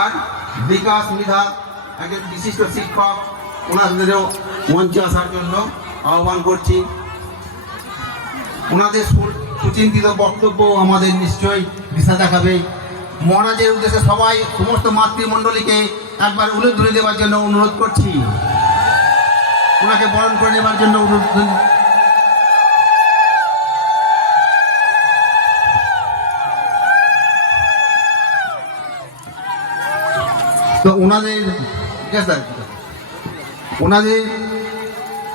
আর বিকাশ মৃধা একজন বিশিষ্ট শিক্ষক, ওনাদেরও মঞ্চে আসার জন্য আহ্বান করছি। ওনাদের সুচিন্তিত বক্তব্য আমাদের নিশ্চয়ই দিশা দেখাবে। মহারাজের উদ্দেশ্যে সবাই সমস্ত মাতৃমণ্ডলীকে একবার উলুধ্বনি দেওয়ার জন্য অনুরোধ করছি, ওনাকে বরণ করে নেবার জন্য অনুরোধ। তো ওনাদের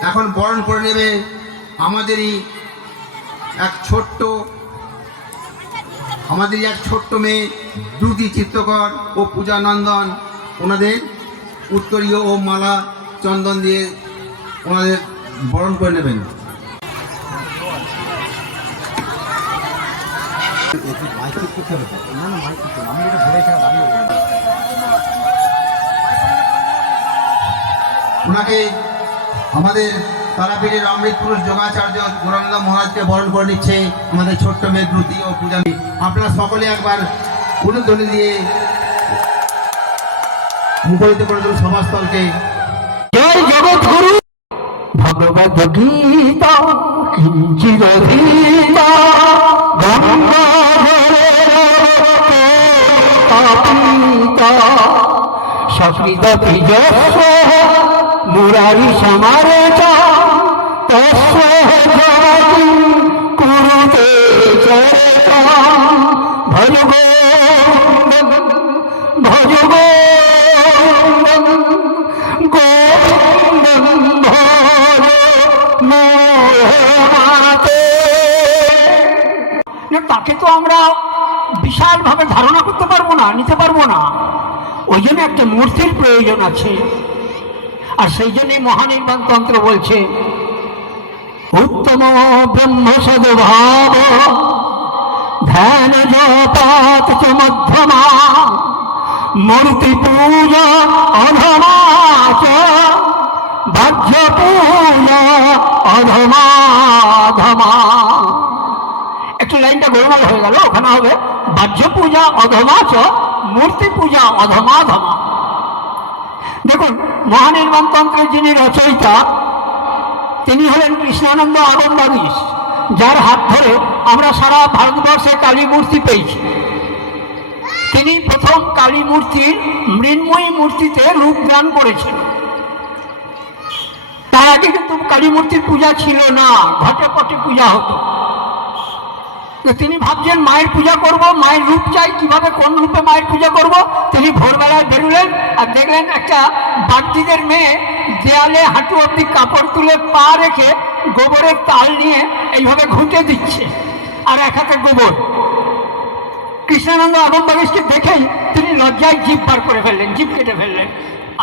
এখন বরণ করে নেবে আমাদেরই এক ছোট্ট মেয়ে দ্রুতি চিত্রকর ও পূজা নন্দন। ওনাদের উত্তরীয় ও মালা চন্দন দিয়ে ওনাদের বরণ করে নেবেন। ওনাকে আমাদের তারাপীঠের অমৃত পুরুষ যোগাচার্য গুরানন্দ মহারাজকে বরণ করে নিচ্ছে আমাদের ছোট্ট মেয়ে দ্রুতি ও পূজা। আপনারা সকলে একবার উলুধ্বনি দিয়ে মুখরিত করে দেবেন সভাস্থলকে। জয় জগৎগুরু ভগবদ গীতা কিঞ্চিদধীতা গঙ্গাধরেতা সকৃদপি যস্য মুরারি সমারেতা তস্য জগতি কুরুতে চরিতা ভজ তাকে তো আমরা বিশালভাবে ধারণা করতে পারবো না, নিতে পারবো না। ওই জন্য একটা মূর্তির প্রয়োজন আছে। আর সেই জন্যই মহানির্বাণ তন্ত্র বলছে উত্তম ব্রহ্ম সদ্ভাব ধ্যান জপাত চ মধ্যমা মূর্তি পূজা অধমা চ বাহ্য পূজা অধমাধমা। একটু লাইনটা গোলমাল হয়ে গেল, ওখানে হবে বাহ্য পূজা অধমা চ মূর্তি পূজা অধমাধমা। দেখুন মহানির্বাণ তন্ত্রের যিনি রচয়িতা তিনি হলেন কৃষ্ণানন্দ আগমবাগীশ, যার হাত ধরে আমরা সারা ভারতবর্ষে কালী মূর্তি পেয়েছি। তিনি প্রথম কালী মূর্তির মৃন্ময়ী মূর্তিতে রূপদান করেছেন। তার আগে কিন্তু কালী মূর্তির পূজা ছিল না, ঘটে পটে পূজা হতো। তিনি ভাবছেন মায়ের পূজা করব, মায়ের রূপ চাই, কিভাবে কোন রূপে মায়ের পূজা করব। তিনি ভোরবেলায় বেরোলেন আর দেখলেন একটা বাগদিদের মেয়ে দেয়ালে হাঁটু অব্দি কাপড় তুলে পা রেখে গোবরের তাল নিয়ে এইভাবে ঘুঁটে দিচ্ছে, আর এক হাতে গোবর। কৃষ্ণানন্দ আগমবাগীশকে দেখেই তিনি লজ্জায় জিভ বার করে ফেললেন, জিভ কেটে ফেললেন।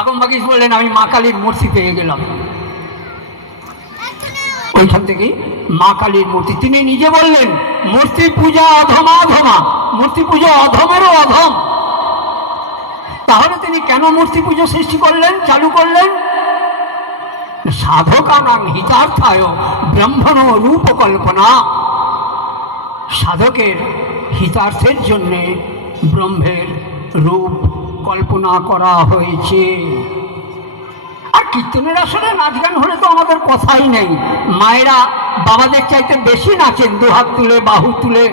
আগমবাগীশ বললেন আমি মা কালীর মূর্তি পেয়ে গেলাম। ওইখান থেকেই মা কালীর মূর্তি। তিনি নিজে বললেন মূর্তি পূজা অধমাধমা, মূর্তি পূজা অধমেরও অধম। তাহলে তিনি কেন মূর্তি পুজো সৃষ্টি করলেন, চালু করলেন? সাধকানাং হিতার্থায় ব্রহ্মণ রূপকল্পনা। সাধকের হিতার্থের জন্যে ব্রহ্মের রূপ কল্পনা করা হয়েছে। আর কীর্তনের আসলে নাচ গান হলে তো আমাদের কথাই নেই। মায়েরা বাবাদের চাইতে বেশি নাচেন, দুহাত তুলে বাহু তুলে,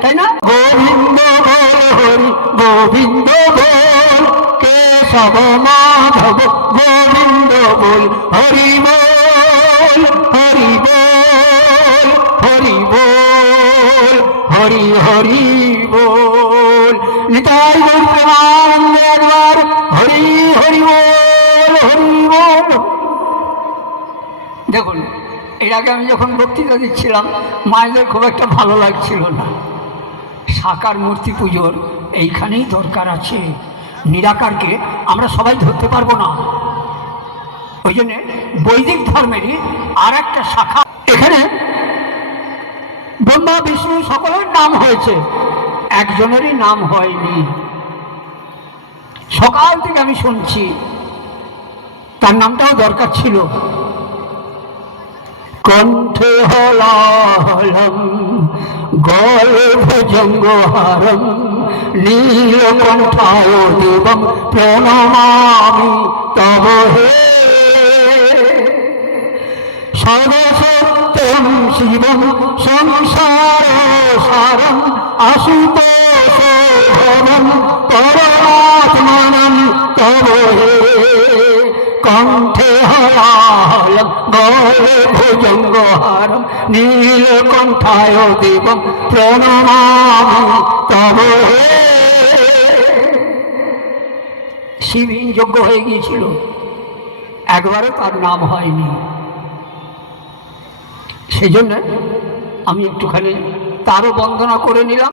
তাই না? গোবিন্দ বল হরি গোবিন্দ বল কেশব মাধব গোবিন্দ বল হরি বল হরি বল হরি বল হরি হরি বল। নিতাই গৌর প্রেমানন্দে একবার হরি হরি বল হরি বল। দেখুন এর আগে আমি যখন বক্তৃতা দিচ্ছিলাম মায়েদের খুব একটা ভালো লাগছিল না। সাকার মূর্তি পুজোর এইখানেই দরকার আছে, নিরাকারকে আমরা সবাই ধরতে পারবো না। ওই জন্যে বৈদিক ধর্মেরই আর একটা শাখা। এখানে ব্রহ্মা বিষ্ণু সকলের নাম হয়েছে, একজনেরই নাম হয়নি। সকাল থেকে আমি শুনছি, তার নামটাও দরকার ছিল। কণ্ঠে হলাহলম গলে ভুজঙ্গহারম নীলকণ্ঠায় দেবম প্রণমামি তব হে সর্বসত্যম শিবম সংসার সারম আশুতোষ ভবম পরমাত্মনম তব হে কণ্ঠে হলাহলম গলে ভুজঙ্গহারম নীলকণ্ঠায় দেবম প্রণমামি তব হে। শিবলিঙ্গ যজ্ঞ হয়ে গিয়েছিল, একবারও তার নাম হয়নি। সেই জন্য আমি একটুখানি তারও বন্দনা করে নিলাম।